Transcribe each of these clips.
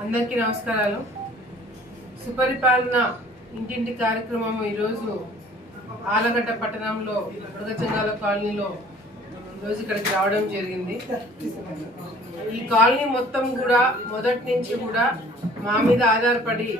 అందరికీ నమస్కారాలు. సుపరిపాలన ఇంటింటి కార్యక్రమం ఈరోజు ఆలగడ్డ పట్టణంలో మృగచంగాల కాలనీలో ఈరోజు ఇక్కడికి రావడం జరిగింది. ఈ కాలనీ మొత్తం కూడా మొదటి నుంచి కూడా మా మీద ఆధారపడి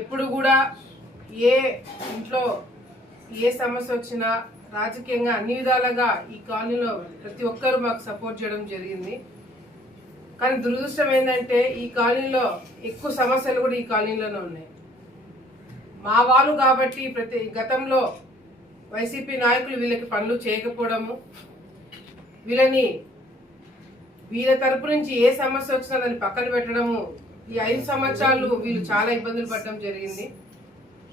ఎప్పుడు కూడా ఏ ఇంట్లో ఏ సమస్య వచ్చినా రాజకీయంగా అన్ని విధాలుగా ఈ కాలనీలో ప్రతి ఒక్కరూ మాకు సపోర్ట్ చేయడం జరిగింది. కానీ దురదృష్టం ఏంటంటే ఈ కాలనీలో ఎక్కువ సమస్యలు కూడా ఈ కాలనీలోనే ఉన్నాయి. మా వాళ్ళు కాబట్టి ప్రతి గతంలో వైసీపీ నాయకులు వీళ్ళకి పనులు చేయకపోవడము వీళ్ళని వీళ్ళ తరపు నుంచి ఏ సమస్య వచ్చినా దాన్ని పక్కన పెట్టడము ఈ ఐదు సంవత్సరాలు వీళ్ళు చాలా ఇబ్బందులు పడడం జరిగింది.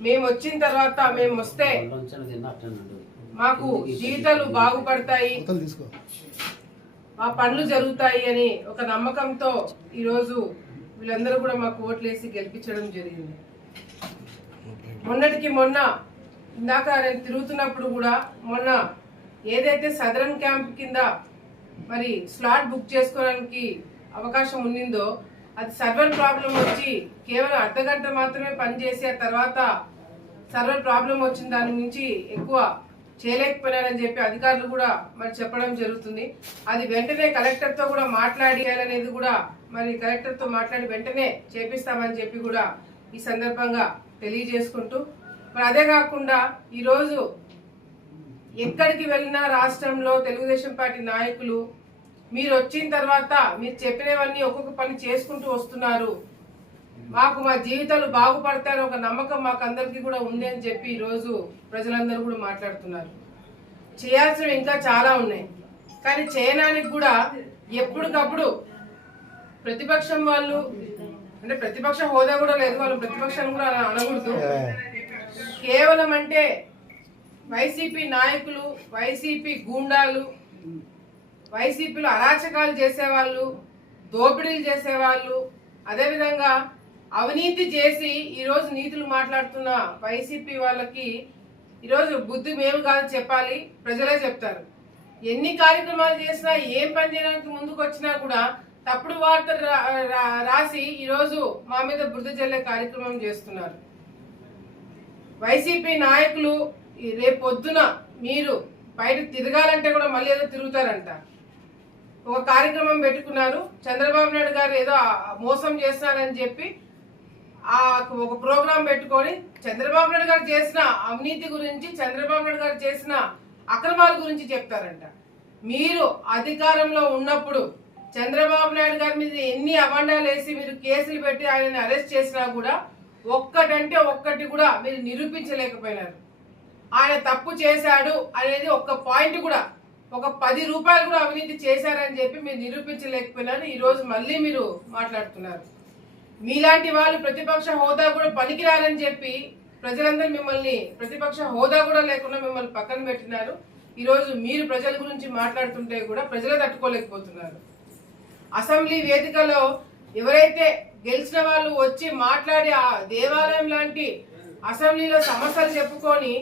మేము వచ్చిన తర్వాత మేము వస్తే మాకు జీవితాలు బాగుపడతాయి. మా పనులు జరుగుతాయి అని ఒక నమ్మకంతో ఈరోజు వీళ్ళందరూ కూడా మాకు ఓట్లేసి గెలిపించడం జరిగింది. మొన్నటికి మొన్న ఇందాక నేను తిరుగుతున్నప్పుడు కూడా మొన్న ఏదైతే సదరన్ క్యాంప్ కింద మరి స్లాట్ బుక్ చేసుకోవడానికి అవకాశం ఉన్నిందో అది సర్వర్ ప్రాబ్లం వచ్చి కేవలం అర్ధ గంట మాత్రమే పనిచేసి ఆ తర్వాత సర్వర్ ప్రాబ్లం వచ్చిన దాని నుంచి ఎక్కువ చేయలేకపోయినారని చెప్పి అధికారులు కూడా మరి చెప్పడం జరుగుతుంది. అది వెంటనే కలెక్టర్తో కూడా మాట్లాడేయాలనేది కూడా మరి కలెక్టర్తో మాట్లాడి వెంటనే చేపిస్తామని చెప్పి కూడా ఈ సందర్భంగా తెలియజేసుకుంటూ మరి అదే కాకుండా ఈరోజు ఎక్కడికి వెళ్ళినా రాష్ట్రంలో తెలుగుదేశం పార్టీ నాయకులు మీరు వచ్చిన తర్వాత మీరు చెప్పినవన్నీ ఒక్కొక్క పని చేసుకుంటూ వస్తున్నారు. మాకు మా జీవితాలు బాగుపడతారు ఒక నమ్మకం మాకు అందరికీ కూడా ఉంది అని చెప్పి ఈరోజు ప్రజలందరూ కూడా మాట్లాడుతున్నారు. చేయాల్సినవి ఇంకా చాలా ఉన్నాయి. కానీ చేయడానికి కూడా ఎప్పటికప్పుడు ప్రతిపక్షం వాళ్ళు అంటే ప్రతిపక్ష హోదా కూడా లేదు వాళ్ళు ప్రతిపక్షం కూడా అన- అనకూడదు. కేవలం అంటే వైసీపీ నాయకులు వైసీపీ గూండాలు వైసీపీలో అరాచకాలు చేసేవాళ్ళు దోపిడీలు చేసేవాళ్ళు అదేవిధంగా అవినీతి చేసి ఈరోజు నీతులు మాట్లాడుతున్న వైసీపీ వాళ్ళకి ఈరోజు బుద్ధి మేము కాదు చెప్పాలి. ప్రజలే చెప్తారు. ఎన్ని కార్యక్రమాలు చేసినా ఏం పని చేయడానికి ముందుకు వచ్చినా కూడా తప్పుడు వార్తలు రాసి ఈరోజు మా మీద బురద జల్లే కార్యక్రమం చేస్తున్నారు. వైసీపీ నాయకులు రేపొద్దున మీరు బయట తిరగాలంటే కూడా మళ్ళీ ఏదో తిరుగుతారంట. ఒక కార్యక్రమం పెట్టుకున్నారు. చంద్రబాబు నాయుడు గారు ఏదో మోసం చేస్తారని చెప్పి ఒక ప్రోగ్రాం పెట్టుకొని చంద్రబాబు నాయుడు గారు చేసిన అవినీతి గురించి చంద్రబాబు నాయుడు గారు చేసిన అక్రమాల గురించి చెప్తారంట. మీరు అధికారంలో ఉన్నప్పుడు చంద్రబాబు నాయుడు గారి మీద ఎన్ని అబండాలు వేసి మీరు కేసులు పెట్టి ఆయనని అరెస్ట్ చేసినా కూడా ఒక్కటంటే ఒక్కటి కూడా మీరు నిరూపించలేకపోయినారు. ఆయన తప్పు చేశాడు అనేది ఒక్క పాయింట్ కూడా ఒక పది రూపాయలు కూడా అవినీతి చేశారని చెప్పి మీరు నిరూపించలేకపోయినారు. ఈరోజు మళ్ళీ మీరు మాట్లాడుతున్నారు. మీలాంటి వాళ్ళు ప్రతిపక్ష హోదా కూడా పనికిరారని చెప్పి ప్రజలందరూ మిమ్మల్ని ప్రతిపక్ష హోదా కూడా లేకుండా మిమ్మల్ని పక్కన పెట్టినారు. ఈరోజు మీరు ప్రజల గురించి మాట్లాడుతుంటే కూడా ప్రజలే తట్టుకోలేకపోతున్నారు. అసెంబ్లీ వేదికలో ఎవరైతే గెలిచిన వాళ్ళు వచ్చి మాట్లాడి ఆ దేవాలయం లాంటి అసెంబ్లీలో సమస్యలు చెప్పుకొని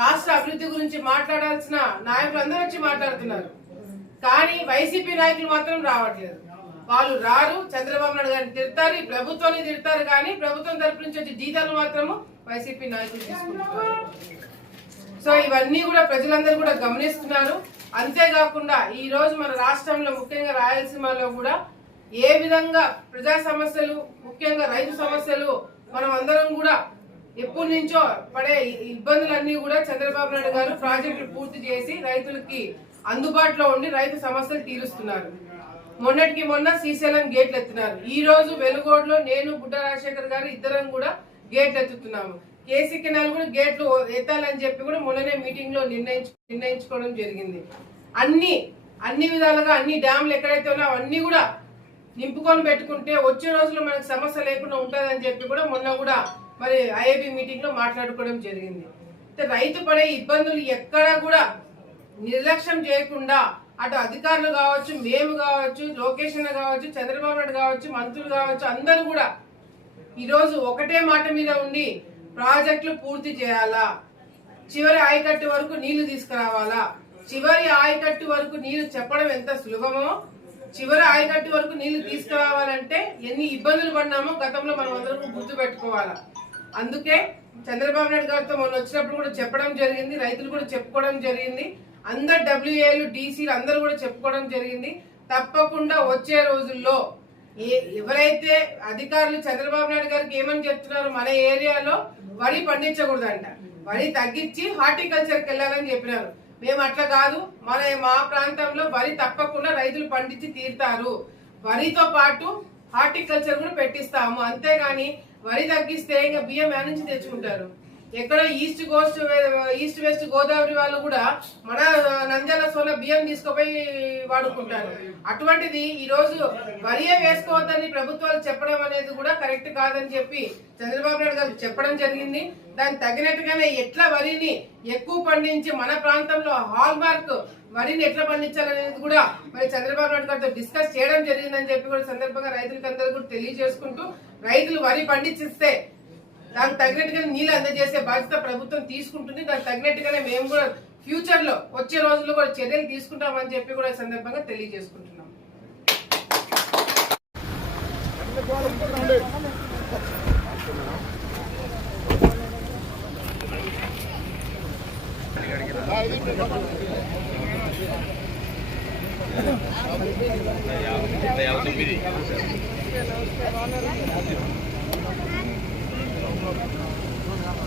రాష్ట్ర అభివృద్ధి గురించి మాట్లాడాల్సిన నాయకులు అందరూ వచ్చి మాట్లాడుతున్నారు. కానీ వైసీపీ నాయకులు మాత్రం రావట్లేదు. వాళ్ళు రారు చంద్రబాబు నాయుడు గారిని తిడతారు ఈ ప్రభుత్వాన్ని తిడతారు కానీ ప్రభుత్వం తరపు నుంచి వచ్చే జీతాలు మాత్రము వైసీపీ నాయకులు తీసుకుంటున్నారు సో ఇవన్నీ కూడా ప్రజలందరూ కూడా గమనిస్తున్నారు. అంతేకాకుండా ఈ రోజు మన రాష్ట్రంలో ముఖ్యంగా రాయలసీమలో కూడా ఏ విధంగా ప్రజా సమస్యలు ముఖ్యంగా రైతు సమస్యలు మనం అందరం కూడా ఎప్పటి నుంచో పడే ఈ ఇబ్బందులన్నీ కూడా చంద్రబాబు నాయుడు గారు ప్రాజెక్టులు పూర్తి చేసి రైతులకి అందుబాటులో ఉండి రైతు సమస్యలు తీరుస్తున్నారు. మొన్నటికి మొన్న శ్రీశైలం గేట్లు ఎత్తినారు ఈ రోజు వెలుగోడులో నేను బుడ్డ రాజశేఖర్ గారు ఇద్దరం కూడా గేట్లు ఎత్తుతున్నాము. కేసీ కెనాల్ కూడా గేట్లు ఎత్తాలని చెప్పి కూడా మొన్ననే మీటింగ్లో నిర్ణయించు నిర్ణయించుకోవడం జరిగింది. అన్ని అన్ని విధాలుగా అన్ని డ్యామ్లు ఎక్కడైతే ఉన్నాయో అన్ని కూడా నింపుకొని పెట్టుకుంటే వచ్చే రోజుల్లో మనకు సమస్య లేకుండా ఉంటుందని చెప్పి కూడా మొన్న కూడా మరి ఐఏబి మీటింగ్లో మాట్లాడుకోవడం జరిగింది. అయితే రైతు పడే ఇబ్బందులు ఎక్కడా కూడా నిర్లక్ష్యం చేయకుండా అటు అధికారులు కావచ్చు మేము కావచ్చు లోకేష్ అన్న కావచ్చు చంద్రబాబు నాయుడు కావచ్చు మంత్రులు కావచ్చు అందరూ కూడా ఈరోజు ఒకటే మాట మీద ఉండి ప్రాజెక్టులు పూర్తి చేయాలా? చివరి ఆయకట్టు వరకు నీళ్ళు తీసుకురావాలా? చివరి ఆయకట్టు వరకు నీళ్ళు చెప్పడం ఎంత సులభమో? చివరి ఆయకట్టు వరకు నీళ్ళు తీసుకురావాలంటే ఎన్ని ఇబ్బందులు పడినామో గతంలో మనం అందరం గుర్తు పెట్టుకోవాలా? అందుకే చంద్రబాబు నాయుడు గారితో మొన్న వచ్చినప్పుడు కూడా చెప్పడం జరిగింది రైతులు కూడా చెప్పుకోవడం జరిగింది. అందరు డబ్ల్యూఏలు డీసీలు అందరూ కూడా చెప్పుకోవడం జరిగింది. తప్పకుండా వచ్చే రోజుల్లో ఏ- ఎవరైతే అధికారులు చంద్రబాబు నాయుడు గారికి ఏమని చెప్తున్నారు మన ఏరియాలో వరి పండించకూడదంట. వరి తగ్గించి హార్టికల్చర్కి వెళ్ళాలని చెప్పినారు. మేము అట్లా కాదు. మన మా ప్రాంతంలో వరి తప్పకుండా రైతులు పండించి తీరుతారు. వరితో పాటు హార్టికల్చర్ కూడా పెట్టిస్తాము. అంతేగాని వరి తగ్గిస్తే ఇంకా బియ్యం మేనేజ్ నుంచి తెచ్చుకుంటారు? ఎక్కడ east coast east west Godavari వాళ్ళు కూడా మన నంద్యాల సోల బియ్యం తీసుకుపోయి వాడుకుంటారు. అటువంటిది ఈ రోజు వరియే వేసుకోవద్దని ప్రభుత్వాలు చెప్పడం అనేది కూడా కరెక్ట్ కాదని చెప్పి చంద్రబాబు నాయుడు గారు చెప్పడం జరిగింది. దానికి తగినట్టుగానే ఎట్లా వరిని ఎక్కువ పండించి మన ప్రాంతంలో హాల్ మార్క్ వరిని ఎట్లా పండించాలనేది కూడా మరి చంద్రబాబు నాయుడు గారితో డిస్కస్ చేయడం జరిగిందని చెప్పి కూడా సందర్భంగా రైతులకు అందరూ కూడా తెలియజేసుకుంటూ రైతులు వరి పండించిస్తే దానికి తగినట్టుగా నీళ్ళు అందజేసే బాధ్యత ప్రభుత్వం తీసుకుంటుంది. దానికి తగినట్టుగానే మేము కూడా ఫ్యూచర్లో వచ్చే రోజుల్లో కూడా చర్యలు తీసుకుంటామని చెప్పి కూడా ఈ సందర్భంగా తెలియజేసుకుంటున్నాం. తొమ్మిది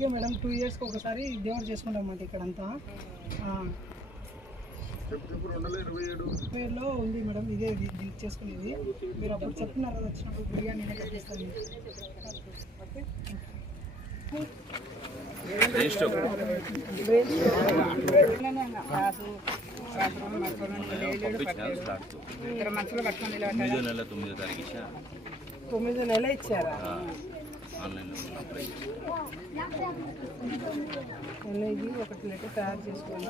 గుడికే మేడం టూ ఇయర్స్కి ఒకసారి దేవుడు చేసుకుంటాం అన్నమాట ఇక్కడంతా. పేరులో ఉంది మేడం ఇదే ఇది ఇది చేసుకునేది. మీరు అప్పుడు చెప్తున్నారు కదా వచ్చినప్పుడు నేనే కట్టిస్తాను. ఇచ్చా తొమ్మిది నెల ఇచ్చారా? ఇది ఒకటి లెటర్ తయారు చేసుకోండి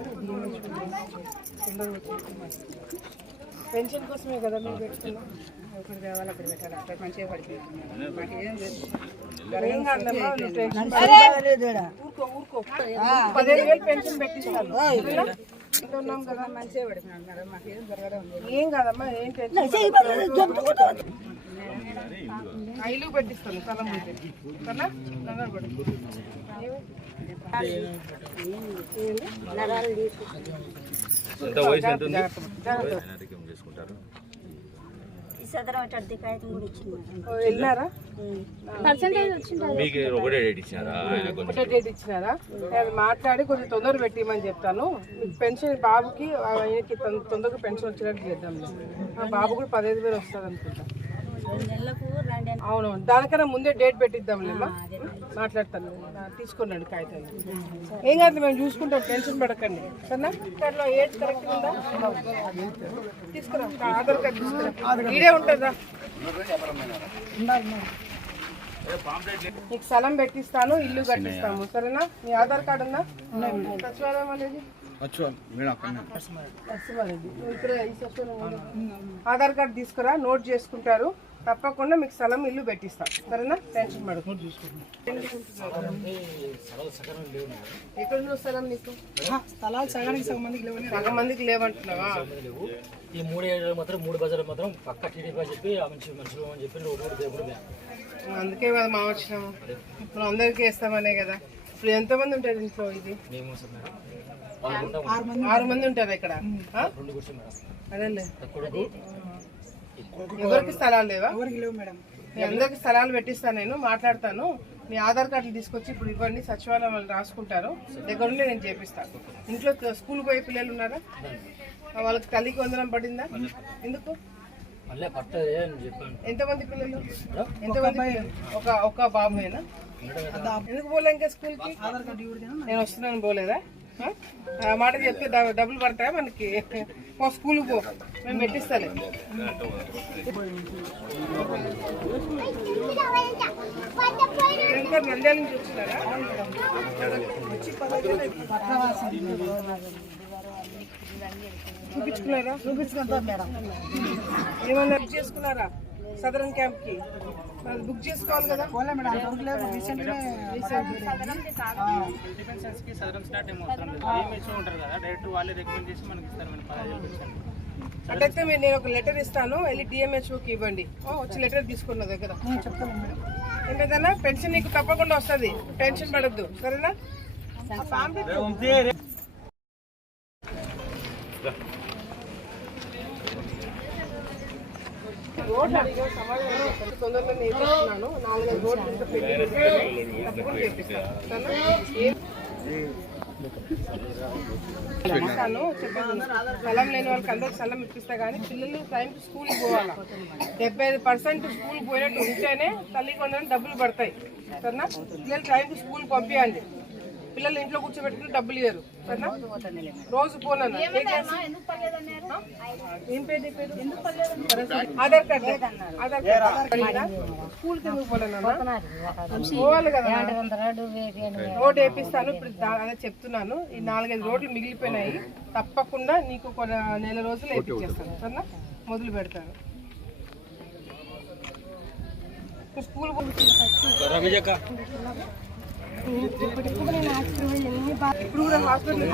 పెన్షన్. కోసమే కదా మీరు పెట్టుకున్నాం. ఒకటి కావాలి అప్పుడు పెట్టాలి. అక్కడ మంచిగా పడిపోయింది. మాకు ఏం లేదు. ఏం కాదమ్మా, నువ్వు టెన్షన్ పడకు. ఊరుకో ఊరుకో. పదిహేను వేలు పెన్షన్ పెట్టిస్తాను ఉన్నాం కదా మంచిగా పడిపోయినాడు మేడం మాకు ఏం జరగడం ఏం కాదమ్మా ఏం టెన్షన్ ఇల్లు పెట్టిస్తాను డేట్ ఇచ్చినారా? నేను మాట్లాడి కొంచెం తొందర పెట్టిమని చెప్తాను. మీకు పెన్షన్ బాబుకి ఆయనకి తొందరగా పెన్షన్ వచ్చేటట్టు చేద్దాం ఆ బాబు కూడా పదహైదు వేలు వస్తుంది అనుకుంటా. అవునవును. దానికన్నా ముందే డేట్ పెట్టిద్దాంలేమ్మా మాట్లాడతాను. తీసుకున్నాడు కాగితాలు. ఏం కాదు మేము చూసుకుంటాం. టెన్షన్ పడకండి. సరేనా? దాంట్లో ఏజ్ కరెక్ట్ ఉందా? తీసుకురా. ఆధార్ కార్డు తీసుకురా. ఇడే ఉంటుందా నీకు స్థలం పెట్టిస్తాను ఇల్లు కట్టిస్తాము. సరేనా? నీ ఆధార్ కార్డు సచివాలయం అనేది ఉందా? ఆధార్ కార్డు తీసుకురా నోట్ చేసుకుంటారు. తప్పకుండా మీకు స్థలం ఇల్లు పెట్టిస్తాం. సరేనా? టెన్షన్ పడకు ఎక్కడ ఉన్న స్థలం నీకు ఆ, స్థలాలు సగానికి సగం మందికి లేవని సగం మందికి లేవంటున్నావా ఈ మూడు మాత్రం మూడు బజార్లు మాత్రం పక్క టీడీపీ చెప్పి మంచి మనుషులు అని చెప్పి రోడ్డు. అందుకే కదా మా వచ్చినాము ఇప్పుడు అందరికీ వేస్తామనే కదా. ఇప్పుడు ఎంతమంది ఉంటారు ఇంట్లో ఇది? ఆరు మంది. ఉంటారు ఇక్కడ. అదేలే. కొడుకు ఎవరికి స్థలాలు లేవా? ఎవరికి లేవు మేడం. మీ అందరికి స్థలాలు పెట్టిస్తాను నేను మాట్లాడతాను. మీ ఆధార్ కార్డులు తీసుకొచ్చి ఇప్పుడు ఇవ్వండి సచివాలయం వాళ్ళు రాసుకుంటారు. దగ్గరుండి నేను చేపిస్తాను. ఇంట్లో స్కూల్ పోయే పిల్లలు ఉన్నారా? ఆ, వాళ్ళకి తల్లికి వందనం పడిందా? ఎందుకు? ఎంతమంది పిల్లలు? ఎంతమంది ఒక ఒక బాబుయేనా? ఎందుకు పోలే ఇంకా స్కూల్కి? ఆధార్ కార్డు ఇవ్వడదేనా నేను వస్తున్నాను పోలేదా? ఆ? మాట చెప్తే డబ్బులు పడతాయా మనకి? పో స్కూల్కి పో. మేము పెట్టిస్తాలే. ఇంకా నంద్యాల నుంచి వచ్చినారా? చూపించుకున్నారా? చూపించుకుంటాం మేడం. ఏమన్నా చేసుకున్నారా? సదరన్ క్యాంప్కి బుక్ చేసుకోవాలి కదా? పోలే మేడం అంతవరకు లేదు రీసెంట్గా డిఫెన్సెస్కి సదరం స్టార్ట్ ఏమో అవసరం లేదు ఏఎంహెచ్ఓ ఉంటారు కదా డైరెక్ట్ వాళ్ళే రికమెండ్ చేసి మనకి ఇస్తారు మన పదహైదు పెన్షన్ అట్లయితే మీరు నేను ఒక లెటర్ ఇస్తాను వెళ్ళి డిఎంహెచ్ఓకి ఇవ్వండి. ఓ, వచ్చి లెటర్ తీసుకున్న దగ్గర. ఏంటన్నా పెన్షన్ నీకు తప్పకుండా వస్తుంది. టెన్షన్ పడద్దు. సరేనా? ఆ ఫ్యామిలీ రోడ్లు అడిగే సమాజంలో తొందరలో నేర్పిస్తున్నాను నాలుగైదు రోడ్లు ఇంకా పెట్టి తప్పకుండా చేపిస్తాను సరేనా? ఏ- ఇస్తాను చెప్పేది స్థలం లేని వాళ్ళకి అందరికి స్థలం ఇప్పిస్తా కానీ పిల్లలు టైంకి స్కూల్కి పోవాలా డెబ్బై ఐదు పర్సెంట్ స్కూల్కి పోయినట్టు ఉంటేనే తల్లి కొందరు డబ్బులు పడతాయి సరేనా పిల్లలు టైంకి స్కూల్కి పంపించండి పిల్లలు ఇంట్లో కూర్చోబెట్టుకుని డబ్బులు ఇవ్వరు సరేనా? రోజు పోనన్నా ఏ క్లాస్? ఆ? ఏం పేరు నీ పేరు? సరస్వతి. ఆధార్ కార్డ్ ఆధార్ కార్డ్ స్కూల్కి ఎందుకు పోవాలి కదా. రోడ్ వేపిస్తాను. ఇప్పుడు అదే చెప్తున్నాను. ఈ నాలుగైదు రోడ్లు మిగిలిపోయినాయి. తప్పకుండా నీకు కొన్ని నెల రోజులు వేపించేస్తాను సరేనా? మొదలు పెడతాను. స్కూల్ ఇప్పుడు కూడా హాస్పిటల్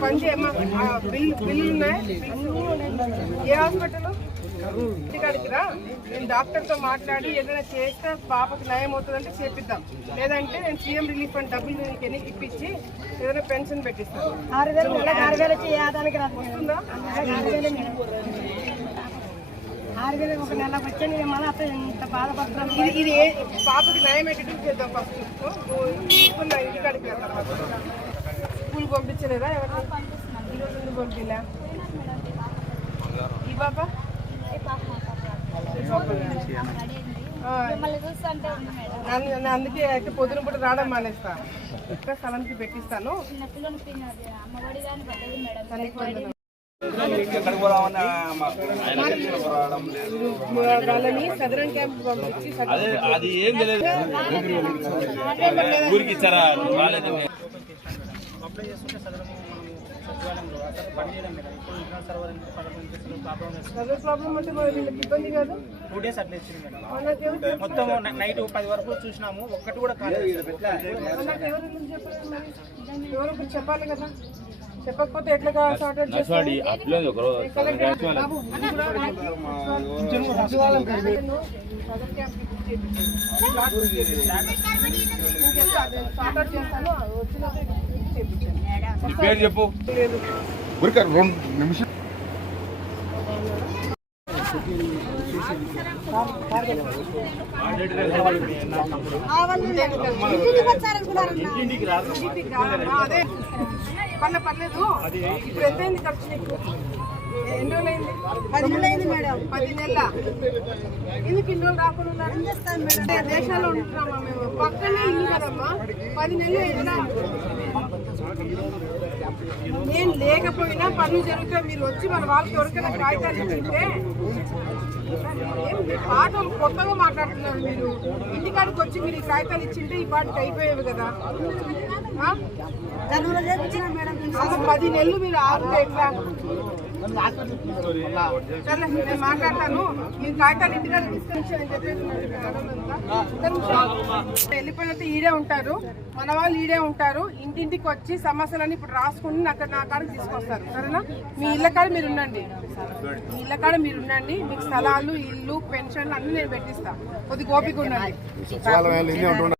పని చేయమ్మా ఆ, బిల్లు బిల్లులు ఉన్నాయా ఏ హాస్పిటల్ ఇంటికాడికి రా నేను డాక్టర్తో మాట్లాడి ఏదైనా చేస్తే పాపకి నయం అవుతుందంటే చేపిద్దాం లేదంటే నేను సీఎం రిలీఫ్ ఫండ్ డబ్బులు నీకు ఎన్ని ఇప్పించి ఏదైనా పెన్షన్ పెట్టిస్తాను వస్తుందా ఒక నెలకు వచ్చి నేను మళ్ళీ ఇంత ఇది ఇది ఏ పాపకి చేద్దాం ఫస్ట్. తీసుకున్న ఇంటికాడికి రా తర్వాత స్కూల్ పంపించలేదా ఎవరిని? ఈరోజు ఎందుకు పంపిలా? ఈ పాప. ఆ, నన్ను- నన్ను అందుకే అయితే పొద్దున కూడా రావడం మానేస్తా. ఇక్కడ స్థలంకి పెట్టిస్తాను. అది ఏం తెలియదు ఊరికి ఇచ్చారా రాలేదు అప్లై సచివాలయంలో అసలు మేడం ఇప్పుడు ఇంటర్నల్ సర్వర్ పదకొండు ప్రాబ్లం ప్రాబ్లం అంటే వీళ్ళకి ఇబ్బంది కాదు టూ డేస్ అట్లా ఇచ్చింది మేడం మొత్తం నైట్ పది వరకు చూసినాము ఒక్కటి కూడా కాలేదు ఎవరు చెప్పాలి కదా? చెప్పకపోతే ఎట్లా సార్ట్ అవుట్ నచ్చవాడి అట్లేదు ఒక రోజు. బాబు ఇది కూడా సచివాలయం సదరన్ క్యాంప్ సార్ట్ అవుట్ చేస్తాను వచ్చినప్పుడు చేపించాను పేరు చెప్పు. రెండు నిమిషం ఇంటికి రాదమ్మా, అదే పర్లే పర్లేదు ఇప్పుడు ఎంత ఖర్చు నీకు ఎన్ని రోజులు పది మేడం పది నెలల ఎందుకు ఇన్ని రోజులు రాకుండా ఉన్నారు దేశాల్లో ఉంటున్నామా మేము పక్కనే ఇల్లు కదమ్మా. పది నెలలు వెళ్ళినా నేను లేకపోయినా పనులు జరుగుతాయి మీరు వచ్చి మన వాళ్ళకి ఎవరికైనా కాగితాలు ఇచ్చింటే. పాటలు కొత్తగా మాట్లాడుతున్నారు మీరు. ఇంటికాడికి వచ్చి మీరు ఈ కాగితాలు ఇచ్చింటే ఈ పాటకి అయిపోయేవి కదా. పది నెలలు మీరు ఆగితే ఎట్లా? నేను మాట్లాడతాను మీరు కాగితాలు ఇంటికాడ అని చెప్పేసి వెళ్ళిపోయినట్టు ఈడే ఉంటారు. మన వాళ్ళు ఈడే ఉంటారు. ఇంటింటికి వచ్చి సమస్యలన్నీ ఇప్పుడు రాసుకుని నాకు నా కాడికి తీసుకొస్తారు. సరేనా? మీ ఇళ్ళ కాడ మీరు ఉండండి మీ ఇళ్ళ కాడ మీరు ఉండండి మీకు స్థలాలు ఇల్లు పెన్షన్లు అన్నీ నేను పెట్టిస్తాను కొద్ది గోపిక ఉండండి.